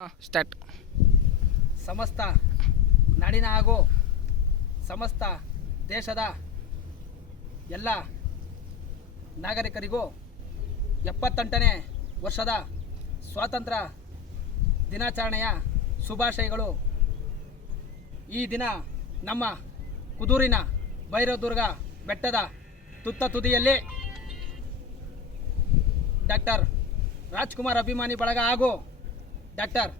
Start. ಸಮಸ್ತ ನಾಡಿನ ಹಾಗೂ ಸಮಸ್ತ ದೇಶದ ಎಲ್ಲ ನಾಗರಿಕರಿಗೂ 78ನೇ ವರ್ಷದ ಸ್ವಾತಂತ್ರ್ಯ ದಿನಾಚರಣೆಯ ಶುಭಾಶಯಗಳು. ಈ ದಿನ ನಮ್ಮ ಕುದೂರಿನ ಭೈರವದುರ್ಗ ಬೆಟ್ಟದ ತುತ್ತ ತುದಿಯಲ್ಲಿ ಡಾಕ್ಟರ್ ರಾಜ್ಕುಮಾರ್ ಅಭಿಮಾನಿ ಬಳಗ ಹಾಗೂ ಡಾಕ್ಟರ್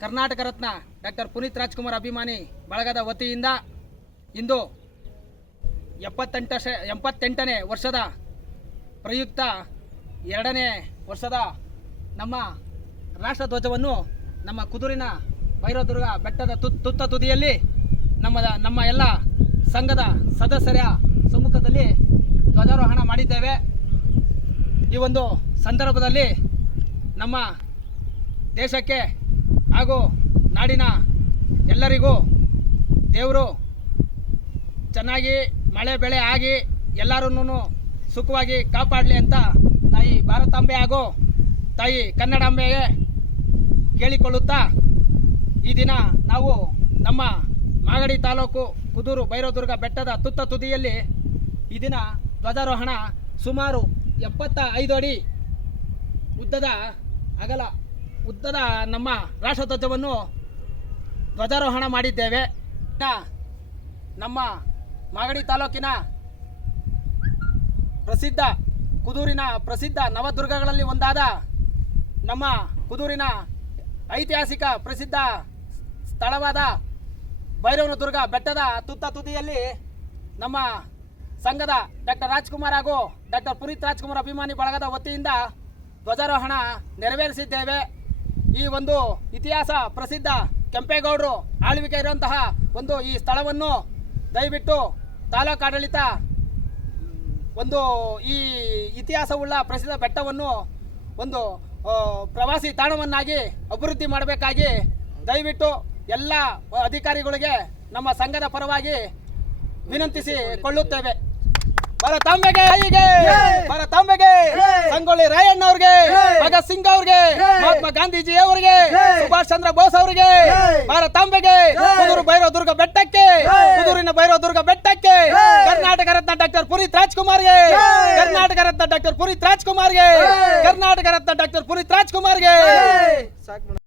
ಕರ್ನಾಟಕ ರತ್ನ ಡಾಕ್ಟರ್ ಪುನೀತ್ ರಾಜ್ಕುಮಾರ್ ಅಭಿಮಾನಿ ಬಳಗದ ವತಿಯಿಂದ ಇಂದು 78ನೇ ವರ್ಷದ ಪ್ರಯುಕ್ತ 2ನೇ ವರ್ಷದ ನಮ್ಮ ರಾಷ್ಟ್ರಧ್ವಜವನ್ನು ನಮ್ಮ ಕುದೂರಿನ ಭೈರವದುರ್ಗ ಬೆಟ್ಟದ ತುತ್ತ ತುದಿಯಲ್ಲಿ ನಮ್ಮ ಎಲ್ಲ ಸಂಘದ ಸದಸ್ಯರ ಸಮ್ಮುಖದಲ್ಲಿ ಧ್ವಜಾರೋಹಣ ಮಾಡಿದ್ದೇವೆ. ಈ ಒಂದು ಸಂದರ್ಭದಲ್ಲಿ ನಮ್ಮ ದೇಶಕ್ಕೆ ಹಾಗೂ ನಾಡಿನ ಎಲ್ಲರಿಗೂ ದೇವರು ಚೆನ್ನಾಗಿ ಮಳೆ ಬೆಳೆ ಆಗಿ ಎಲ್ಲರೂ ಸುಖವಾಗಿ ಕಾಪಾಡಲಿ ಅಂತ ತಾಯಿ ಭಾರತಾಂಬೆ ಹಾಗೂ ತಾಯಿ ಕನ್ನಡಾಂಬೆಗೆ ಕೇಳಿಕೊಳ್ಳುತ್ತಾ ಈ ದಿನ ನಾವು ನಮ್ಮ ಮಾಗಡಿ ತಾಲೂಕು ಕುದೂರು ಭೈರವದುರ್ಗ ಬೆಟ್ಟದ ತುತ್ತ ತುದಿಯಲ್ಲಿ ಈ ದಿನ ಧ್ವಜಾರೋಹಣ ಸುಮಾರು 75 ಅಡಿ ಉದ್ದದ ನಮ್ಮ ರಾಷ್ಟ್ರಧ್ವಜವನ್ನು ಧ್ವಜಾರೋಹಣ ಮಾಡಿದ್ದೇವೆ. ನಮ್ಮ ಮಾಗಡಿ ತಾಲೂಕಿನ ಕುದೂರಿನ ಪ್ರಸಿದ್ಧ ನವದುರ್ಗಗಳಲ್ಲಿ ಒಂದಾದ ನಮ್ಮ ಕುದೂರಿನ ಐತಿಹಾಸಿಕ ಪ್ರಸಿದ್ಧ ಸ್ಥಳವಾದ ಭೈರವದುರ್ಗ ಬೆಟ್ಟದ ತುತ್ತ ತುದಿಯಲ್ಲಿ ನಮ್ಮ ಸಂಘದ ಡಾಕ್ಟರ್ ರಾಜ್ಕುಮಾರ್ ಹಾಗೂ ಡಾಕ್ಟರ್ ಪುನೀತ್ ರಾಜ್ಕುಮಾರ್ ಅಭಿಮಾನಿ ಬಳಗದ ವತಿಯಿಂದ ಧ್ವಜಾರೋಹಣ ನೆರವೇರಿಸಿದ್ದೇವೆ. ಈ ಒಂದು ಇತಿಹಾಸ ಪ್ರಸಿದ್ಧ ಕೆಂಪೇಗೌಡರು ಆಳ್ವಿಕೆ ಇರುವಂತಹ ಒಂದು ಈ ಸ್ಥಳವನ್ನು ದಯವಿಟ್ಟು ತಾಲೂಕು ಆಡಳಿತ ಒಂದು ಈ ಇತಿಹಾಸವುಳ್ಳ ಪ್ರಸಿದ್ಧ ಬೆಟ್ಟವನ್ನು ಒಂದು ಪ್ರವಾಸಿ ತಾಣವನ್ನಾಗಿ ಅಭಿವೃದ್ಧಿ ಮಾಡಬೇಕಾಗಿ ದಯವಿಟ್ಟು ಎಲ್ಲ ಅಧಿಕಾರಿಗಳಿಗೆ ನಮ್ಮ ಸಂಘದ ಪರವಾಗಿ ವಿನಂತಿಸಿಕೊಳ್ಳುತ್ತೇವೆ. ಭಾರತಾಂಬೆಗೆ ಭಾರತಾಂಬೆಗೆ ಸಂಗೊಳ್ಳಿ ರಾಯಣ್ಣ ಅವ್ರಿಗೆ, ಭಗತ್ ಸಿಂಗ್ ಅವ್ರಿಗೆ, ಮಹಾತ್ಮ ಗಾಂಧೀಜಿ ಅವರಿಗೆ, ಸುಭಾಷ್ ಚಂದ್ರ ಬೋಸ್ ಅವರಿಗೆ, ಭಾರತಾಂಬೆಗೆ, ಕುದೂರು ಭೈರವದುರ್ಗ ಬೆಟ್ಟಕ್ಕೆ, ಕುದೂರಿನ ಭೈರವದುರ್ಗ ಬೆಟ್ಟಕ್ಕೆ, Karnataka Ratna doctor Puneeth ರಾಜ್ಕುಮಾರ್ಗೆ, Karnataka Ratna doctor Puneeth ರಾಜ್ಕುಮಾರ್ಗೆ, Karnataka Ratna doctor Puneeth ರಾಜ್ಕುಮಾರ್ಗೆ.